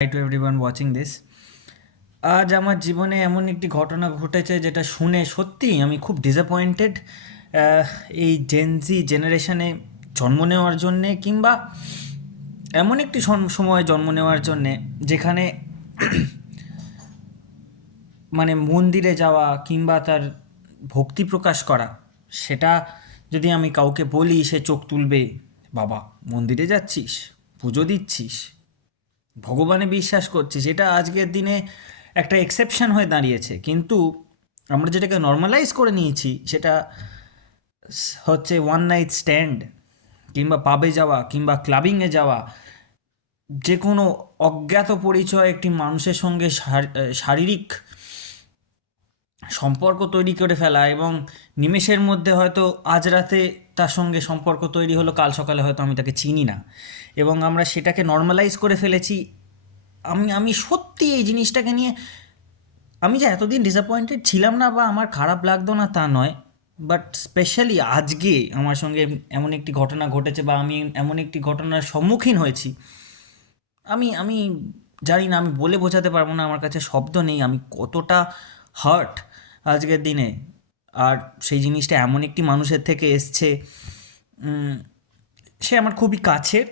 High to everyone watching this. আজ আমার জীবনে এমন একটি ঘটনা ঘটেছে যেটা শুনে সত্যিই আমি খুব ডিসঅ্যাপয়েন্টেড। এই জেনজি জেনারেশনে জন্ম নেওয়ার জন্যে, কিংবা এমন একটি সময়ে জন্ম নেওয়ার জন্যে যেখানে মানে মন্দিরে যাওয়া কিংবা তার ভক্তি প্রকাশ করা, সেটা যদি আমি কাউকে বলি সে চোখ তুলবে। বাবা, মন্দিরে যাচ্ছিস, পুজো দিচ্ছিস, ভগবানে বিশ্বাস করছিস, এটা আজকের দিনে একটা এক্সেপশন হয়ে দাঁড়িয়েছে। কিন্তু আমরা যেটাকে নর্মালাইজ করে নিয়েছি সেটা হচ্ছে ওয়ান নাইট স্ট্যান্ড, কিংবা পাবে যাওয়া, কিংবা ক্লাবিংয়ে যাওয়া, যে কোনো অজ্ঞাত পরিচয় একটি মানুষের সঙ্গে শারীরিক সম্পর্ক তৈরি করে ফেলা, এবং নিমেষের মধ্যে হয়তো আজ রাতে তার সঙ্গে সম্পর্ক তৈরি হলো, কাল সকালে হয়তো আমি তাকে চিনি না, এবং আমরা সেটাকে নর্মালাইজ করে ফেলেছি। আমি আমি সত্যি এই জিনিসটাকে নিয়ে, আমি যে এতদিন ডিসঅ্যাপয়েন্টেড ছিলাম না বা আমার খারাপ লাগতো না তা নয়, বাট স্পেশালি আজকে আমার সঙ্গে এমন একটি ঘটনা ঘটেছে, বা আমি এমন একটি ঘটনার সম্মুখীন হয়েছি। আমি আমি জানি না, আমি বলে বোঝাতে পারবো না, আমার কাছে শব্দ নেই আমি কতটা হার্ট আজকের দিনে। আর সেই জিনিসটা এমন একটি মানুষের থেকে এসছে, উম, সে আমার খুবই কাছের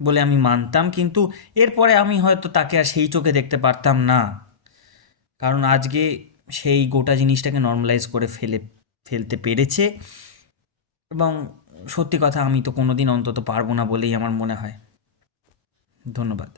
বলে আমি মানতাম, কিন্তু এরপরে আমি হয়তো তাকে আর সেই চোখে দেখতে পারতাম না, কারণ আজকে সেই গোটা জিনিসটাকে নর্মালাইজ করে ফেলতে পেরেছে। এবং সত্যি কথা, আমি তো কোনো দিন অন্তত পারবো না বলেই আমার মনে হয়। ধন্যবাদ।